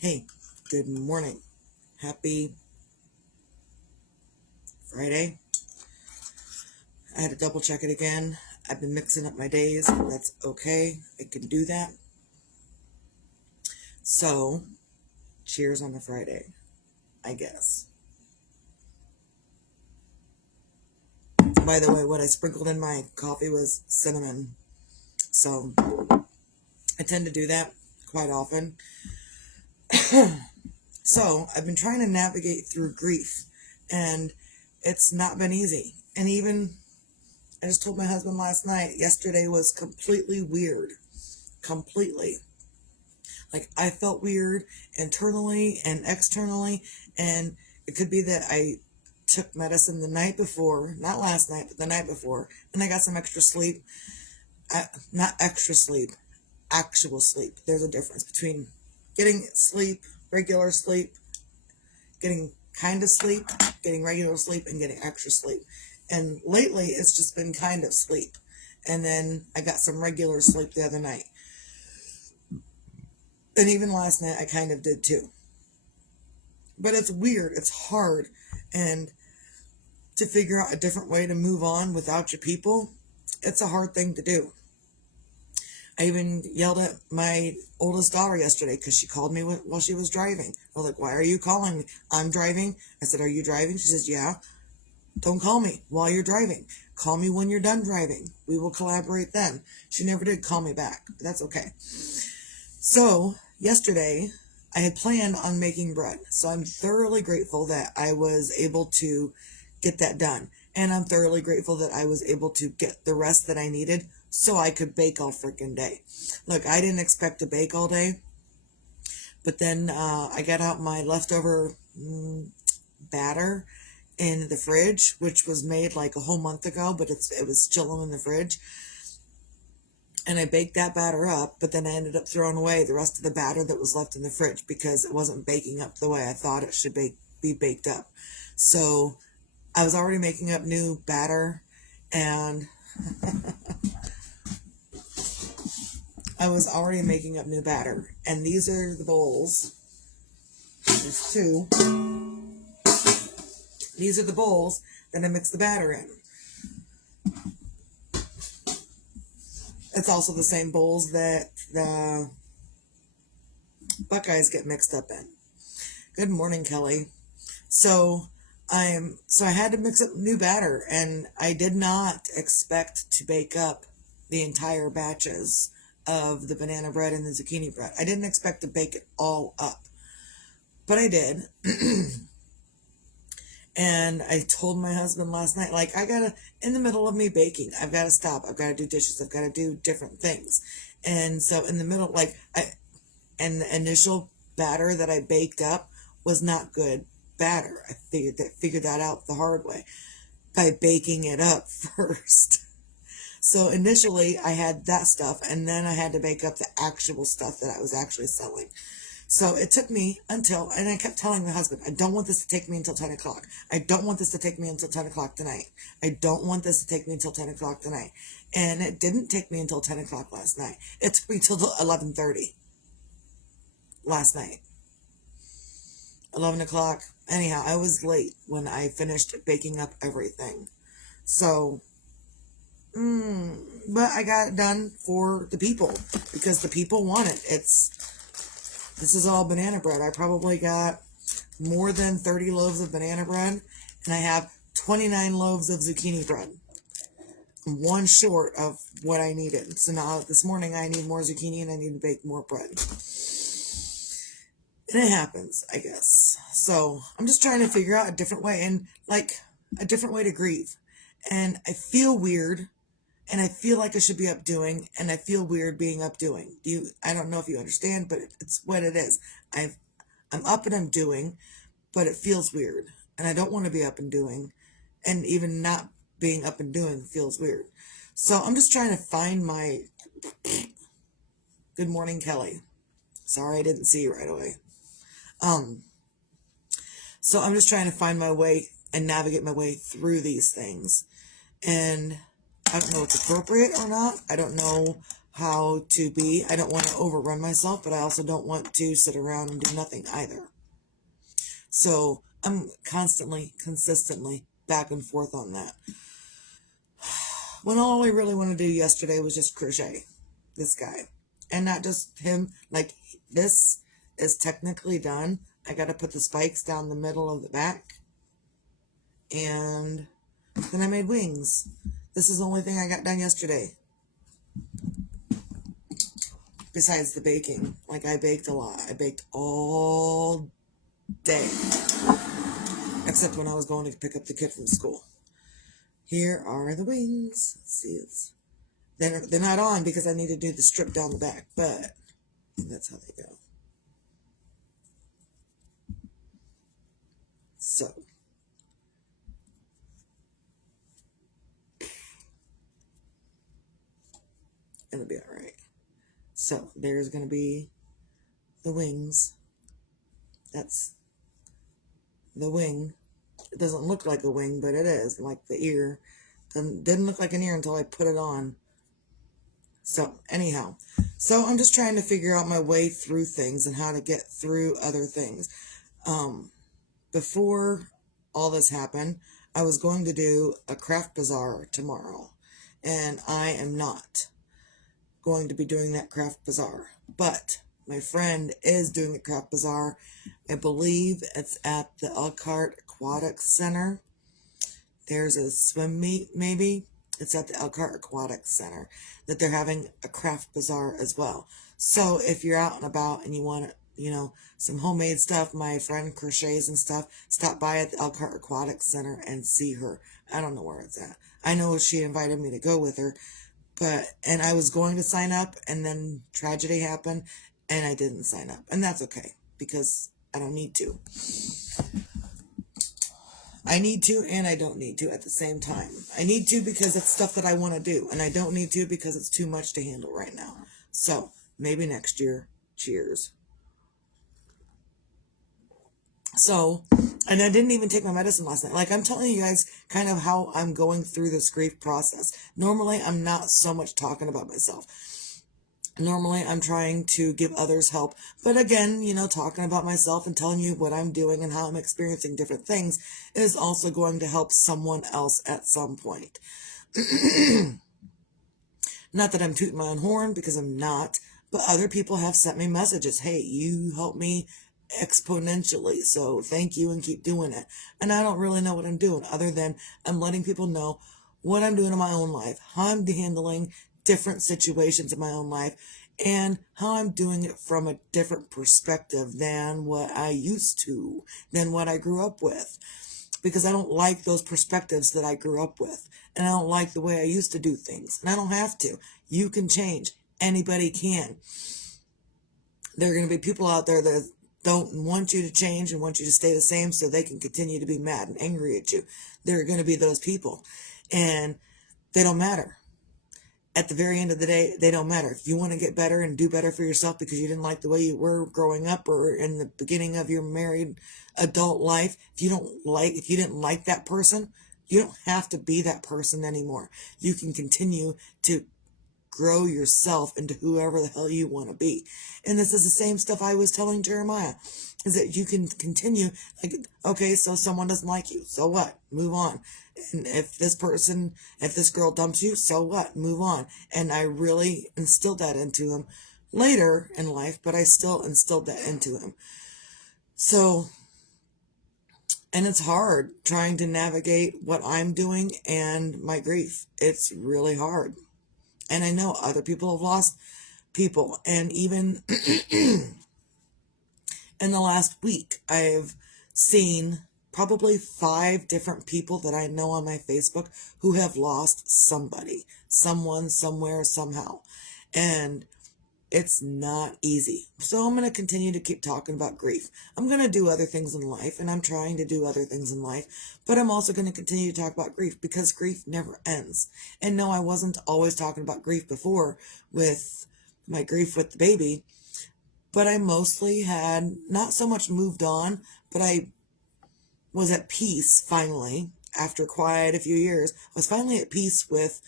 Hey, good morning. Happy Friday. I had to double check it again. I've been mixing up my days. That's okay. I can do that. So, cheers on a Friday, I guess. By the way, what I sprinkled in my coffee was cinnamon. So, I tend to do that quite often. So, I've been trying to navigate through grief, and it's not been easy. And even, I just told my husband last night, yesterday was completely weird. Completely. Like, I felt weird internally and externally, and it could be that I took medicine the night before, not last night, but the night before, and I got some extra sleep. Not extra sleep, actual sleep. There's a difference between getting sleep, regular sleep, getting kind of sleep, getting regular sleep, and getting extra sleep. And lately, it's just been kind of sleep. And then I got some regular sleep the other night. And even last night, I kind of did too. But it's weird. It's hard. And to figure out a different way to move on without your people, it's a hard thing to do. I even yelled at my oldest daughter yesterday because she called me while she was driving. I was like, why are you calling me? I'm driving. I said, are you driving? She says, yeah. Don't call me while you're driving. Call me when you're done driving. We will collaborate then. She never did call me back, but that's okay. So yesterday, I had planned on making bread. So I'm thoroughly grateful that I was able to get that done. And I'm thoroughly grateful that I was able to get the rest that I needed so I could bake all freaking day. Look, I didn't expect to bake all day. But then I got out my leftover batter in the fridge, which was made like a whole month ago, but it was chilling in the fridge. And I baked that batter up, but then I ended up throwing away the rest of the batter that was left in the fridge because it wasn't baking up the way I thought it should be baked up. So I was already making up new batter, and and these are the bowls. There's two. These are the bowls that I mix the batter in. It's also the same bowls that the Buckeyes get mixed up in. Good morning, Kelly. So I had to mix up new batter, and I did not expect to bake up the entire batches of the banana bread and the zucchini bread. I didn't expect to bake it all up, but I did. And I told my husband last night, like, in the middle of me baking, I've got to stop. I've got to do dishes. I've got to do different things. And so in the middle, and the initial batter that I baked up was not good batter. I figured that out the hard way by baking it up first. So initially I had that stuff, and then I had to bake up the actual stuff that I was actually selling. So it took me and I kept telling my husband, I don't want this to take me until 10 o'clock. I don't want this to take me until 10 o'clock tonight. I don't want this to take me until 10 o'clock tonight. And it didn't take me until 10 o'clock last night. It took me till 11:30 last night. 11 o'clock. Anyhow, I was late when I finished baking up everything. So, but I got it done for the people because the people want it. This is all banana bread. I probably got more than 30 loaves of banana bread, and I have 29 loaves of zucchini bread. I'm one short of what I needed. So now this morning I need more zucchini and I need to bake more bread. And it happens, I guess. So I'm just trying to figure out a different way, and like a different way to grieve. And I feel weird, and I feel like I should be up doing, and I feel weird being up doing. I don't know if you understand, but it's what it is. I'm up and I'm doing, but it feels weird, and I don't want to be up and doing, and even not being up and doing feels weird. So I'm just trying to find my good morning, Kelly. Sorry I didn't see you right away. So I'm just trying to find my way and navigate my way through these things. And I don't know if it's appropriate or not. I don't know how to be. I don't want to overrun myself, but I also don't want to sit around and do nothing either. So I'm consistently back and forth on that. When all I really want to do yesterday was just crochet this guy. And not just him, like this is technically done. I got to put the spikes down the middle of the back. And then I made wings. This is the only thing I got done yesterday. Besides the baking. Like, I baked a lot. I baked all day. Except when I was going to pick up the kid from school. Here are the wings. Let's see. They're not on because I need to do the strip down the back. But that's how they go. So. It'll be alright. So, there's going to be the wings. That's the wing. It doesn't look like a wing, but it is. Like the ear. Didn't look like an ear until I put it on. So, anyhow. So, I'm just trying to figure out my way through things and how to get through other things. Before all this happened, I was going to do a craft bazaar tomorrow. And I am not going to be doing that craft bazaar. But my friend is doing the craft bazaar. I believe it's at the Elkhart Aquatic Center. There's a swim meet, maybe. It's at the Elkhart Aquatic Center that they're having a craft bazaar as well. So if you're out and about and you want, some homemade stuff, my friend crochets and stuff, stop by at the Elkhart Aquatic Center and see her. I don't know where it's at. I know she invited me to go with her. And I was going to sign up, and then tragedy happened, and I didn't sign up. And that's okay, because I don't need to. I need to, and I don't need to at the same time. I need to because it's stuff that I want to do, and I don't need to because it's too much to handle right now. So, maybe next year. Cheers. So, and I didn't even take my medicine last night. Like, I'm telling you guys kind of how I'm going through this grief process. Normally, I'm not so much talking about myself. Normally, I'm trying to give others help. But again, talking about myself and telling you what I'm doing and how I'm experiencing different things is also going to help someone else at some point. Not that I'm tooting my own horn, because I'm not. But other people have sent me messages. Hey, you helped me exponentially, so thank you and keep doing it. And I don't really know what I'm doing other than I'm letting people know what I'm doing in my own life, how I'm handling different situations in my own life, and how I'm doing it from a different perspective than what I used to, than what I grew up with. Because I don't like those perspectives that I grew up with. And I don't like the way I used to do things. And I don't have to. You can change. Anybody can. There are going to be people out there that don't want you to change and want you to stay the same so they can continue to be mad and angry at you. There are going to be those people. And they don't matter. At the very end of the day, they don't matter. If you want to get better and do better for yourself because you didn't like the way you were growing up or in the beginning of your married adult life, if you didn't like that person, you don't have to be that person anymore. You can continue to grow yourself into whoever the hell you want to be. And this is the same stuff I was telling Jeremiah, is that you can continue, like, okay, so someone doesn't like you, so what? Move on. And if this girl dumps you, so what? Move on. And I really instilled that into him later in life, but I still instilled that into him. So, and it's hard trying to navigate what I'm doing and my grief. It's really hard. And I know other people have lost people. And even in the last week, I've seen probably 5 different people that I know on my Facebook who have lost somebody, someone, somewhere, somehow. And it's not easy. So I'm going to continue to keep talking about grief. I'm going to do other things in life, and I'm trying to do other things in life, but I'm also going to continue to talk about grief because grief never ends. And no, I wasn't always talking about grief before with my grief with the baby, but I mostly had not so much moved on, but I was at peace finally after quite a few years. I was finally at peace with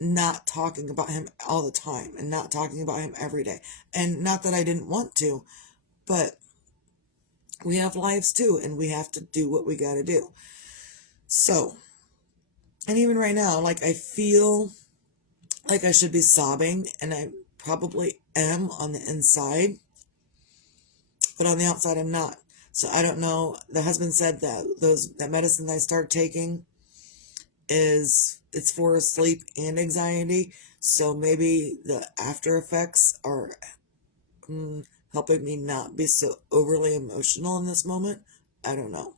not talking about him all the time and not talking about him every day. And not that I didn't want to, but we have lives too, and we have to do what we got to do. So, and even right now, like, I feel like I should be sobbing, and I probably am on the inside, but on the outside, I'm not. So I don't know. The husband said that that medicine I started taking it's for sleep and anxiety. So maybe the after effects are helping me not be so overly emotional in this moment. I don't know.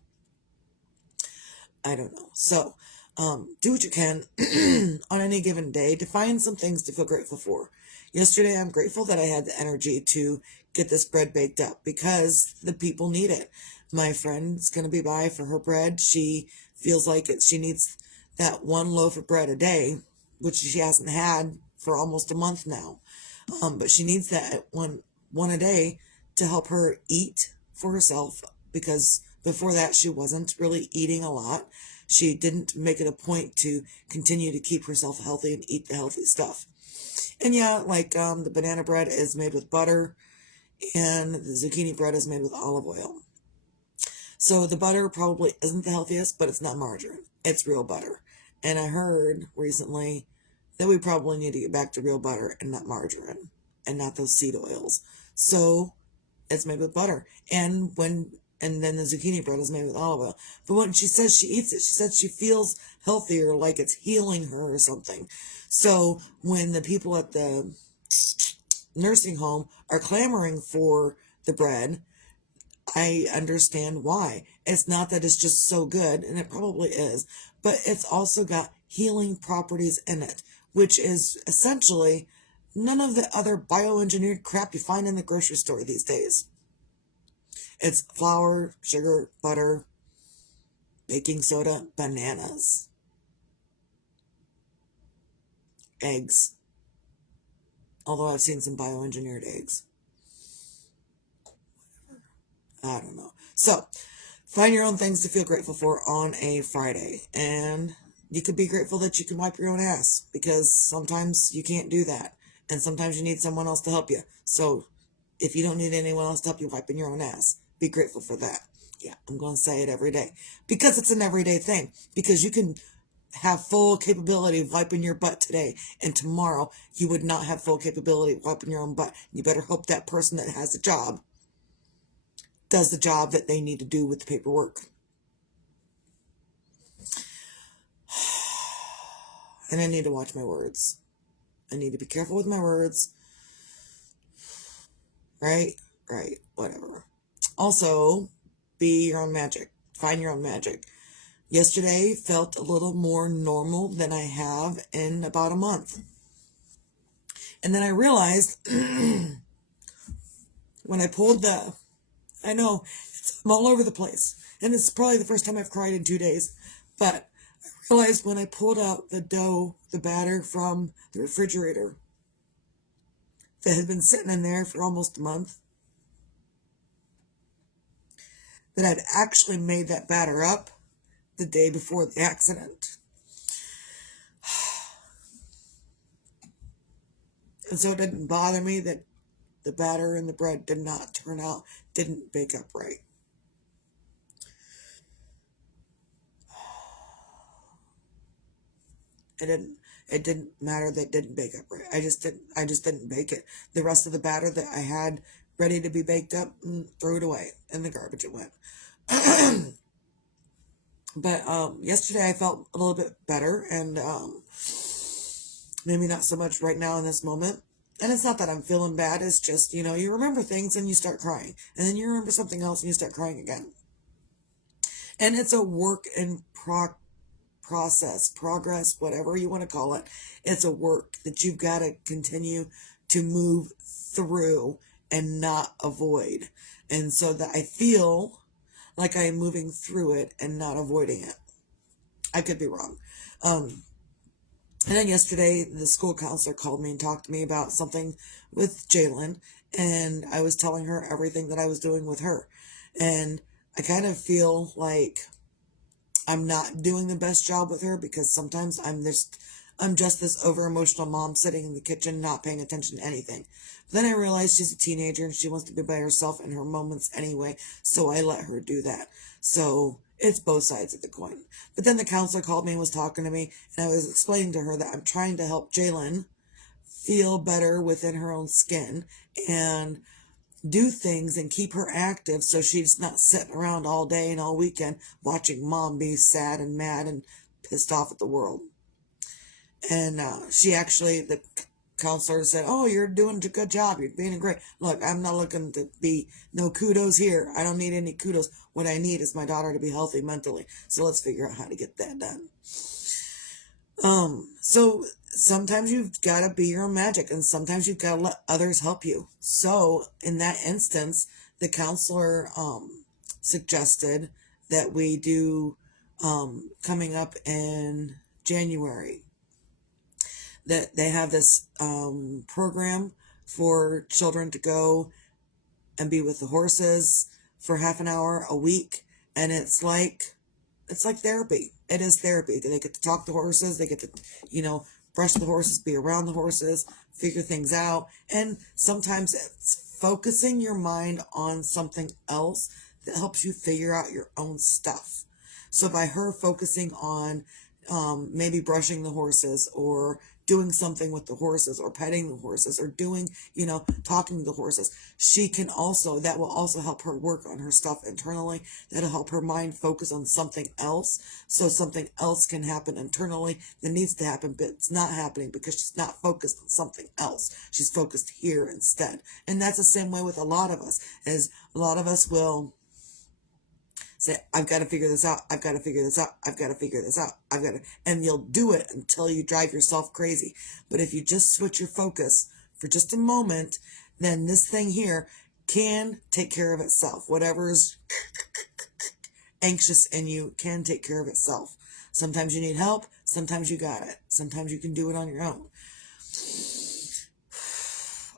I don't know. So, do what you can on any given day to find some things to feel grateful for. Yesterday, I'm grateful that I had the energy to get this bread baked up because the people need it. My friend's going to be by for her bread. She feels like she needs that one loaf of bread a day, which she hasn't had for almost a month now. But she needs that one a day to help her eat for herself, because before that she wasn't really eating a lot. She didn't make it a point to continue to keep herself healthy and eat the healthy stuff. And yeah, like the banana bread is made with butter, and the zucchini bread is made with olive oil. So the butter probably isn't the healthiest, but it's not margarine. It's real butter. And I heard recently that we probably need to get back to real butter and not margarine and not those seed oils. So it's made with butter. And then the zucchini bread is made with olive oil. But when she says she eats it, she says she feels healthier, like it's healing her or something. So when the people at the nursing home are clamoring for the bread, I understand why. It's not that it's just so good, and it probably is, but it's also got healing properties in it, which is essentially none of the other bioengineered crap you find in the grocery store these days. It's flour, sugar, butter, baking soda, bananas, eggs. Although I've seen some bioengineered eggs. I don't know. So, find your own things to feel grateful for on a Friday. And you could be grateful that you can wipe your own ass, because sometimes you can't do that. And sometimes you need someone else to help you. So, if you don't need anyone else to help you wiping your own ass, be grateful for that. Yeah, I'm going to say it every day. Because it's an everyday thing. Because you can have full capability of wiping your butt today, and tomorrow you would not have full capability of wiping your own butt. You better hope that person that has a job does the job that they need to do with the paperwork. And I need to watch my words. I need to be careful with my words. Right? Right. Whatever. Also, be your own magic. Find your own magic. Yesterday felt a little more normal than I have in about a month. And then I realized when I pulled I know, I'm all over the place. And this is probably the first time I've cried in 2 days. But I realized when I pulled out the batter from the refrigerator that had been sitting in there for almost a month, that I'd actually made that batter up the day before the accident. And so it didn't bother me that the batter and the bread didn't bake up right. It didn't matter that it didn't bake up right. I just didn't bake it. The rest of the batter that I had ready to be baked up, threw it away. In the garbage it went. But yesterday I felt a little bit better, and maybe not so much right now in this moment. And it's not that I'm feeling bad, it's just, you remember things and you start crying. And then you remember something else and you start crying again. And it's a work in progress, whatever you want to call it. It's a work that you've got to continue to move through and not avoid. And so that I feel like I am moving through it and not avoiding it. I could be wrong. And then yesterday, the school counselor called me and talked to me about something with Jalen, and I was telling her everything that I was doing with her. And I kind of feel like I'm not doing the best job with her, because sometimes I'm just this over emotional mom sitting in the kitchen not paying attention to anything. Then I realized she's a teenager and she wants to be by herself in her moments anyway, so I let her do that. So it's both sides of the coin. But then the counselor called me and was talking to me, and I was explaining to her that I'm trying to help Jalen feel better within her own skin and do things and keep her active so she's not sitting around all day and all weekend watching mom be sad and mad and pissed off at the world. And the counselor said, "Oh, you're doing a good job. You're being great. Look, I'm not looking to be no kudos here. I don't need any kudos. What I need is my daughter to be healthy mentally. So let's figure out how to get that done." So sometimes you've got to be your own magic, and sometimes you've got to let others help you. So in that instance, the counselor suggested that we do coming up in January, that they have this program for children to go and be with the horses for half an hour a week, and it's like therapy. It is therapy. They get to talk to horses. They get to, brush the horses, be around the horses, figure things out. And sometimes it's focusing your mind on something else that helps you figure out your own stuff. So by her focusing on maybe brushing the horses or doing something with the horses or petting the horses or doing, talking to the horses, that will also help her work on her stuff internally. That'll help her mind focus on something else. So something else can happen internally that needs to happen, but it's not happening because she's not focused on something else. She's focused here instead. And that's the same way with a lot of us, as a lot of us will say, "I've got to figure this out. I've got to figure this out. I've got to figure this out. And you'll do it until you drive yourself crazy. But if you just switch your focus for just a moment, then this thing here can take care of itself. Whatever's anxious in you can take care of itself. Sometimes you need help. Sometimes you got it. Sometimes you can do it on your own.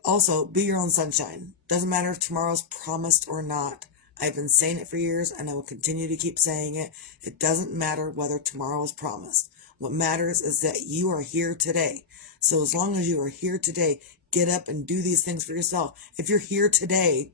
Also, be your own sunshine. Doesn't matter if tomorrow's promised or not. I've been saying it for years, and I will continue to keep saying it. It doesn't matter whether tomorrow is promised. What matters is that you are here today. So as long as you are here today, get up and do these things for yourself. If you're here today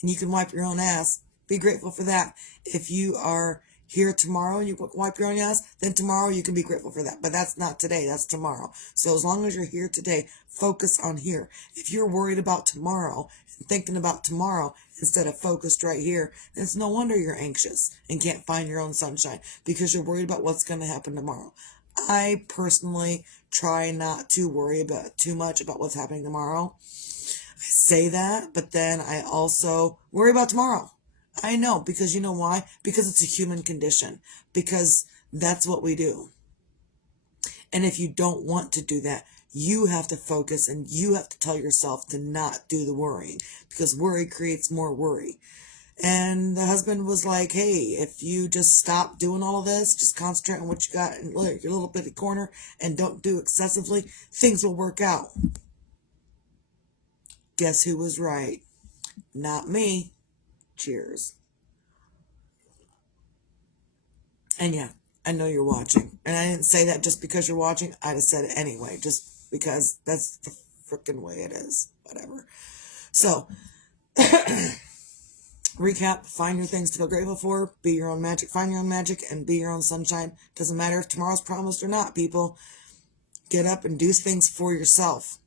and you can wipe your own ass, be grateful for that. If you are here tomorrow and you wipe your own ass, then tomorrow you can be grateful for that. But that's not today, that's tomorrow. So as long as you're here today, focus on here. If you're worried about tomorrow and thinking about tomorrow instead of focused right here, then it's no wonder you're anxious and can't find your own sunshine, because you're worried about what's going to happen tomorrow. I personally try not to worry about too much about what's happening tomorrow. I say that, but then I also worry about tomorrow. I know, because you know why? Because it's a human condition. Because that's what we do. And if you don't want to do that, you have to focus and you have to tell yourself to not do the worrying, because worry creates more worry. And the husband was like, "Hey, if you just stop doing all of this, just concentrate on what you got in your little bitty corner and don't do excessively, things will work out." Guess who was right? Not me. Cheers. And yeah, I know you're watching. And I didn't say that just because you're watching. I just said it anyway, just because that's the freaking way it is. Whatever. So, recap, find your things to feel grateful for, be your own magic, find your own magic, and be your own sunshine. Doesn't matter if tomorrow's promised or not, people. Get up and do things for yourself.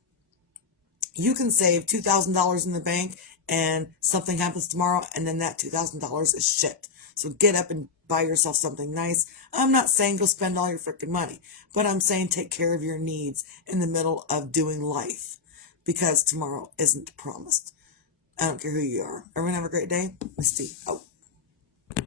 You can save $2,000 in the bank and something happens tomorrow, and then that $2,000 is shit. So get up and buy yourself something nice. I'm not saying go spend all your freaking money, but I'm saying take care of your needs in the middle of doing life, because tomorrow isn't promised. I don't care who you are. Everyone have a great day. Misty out.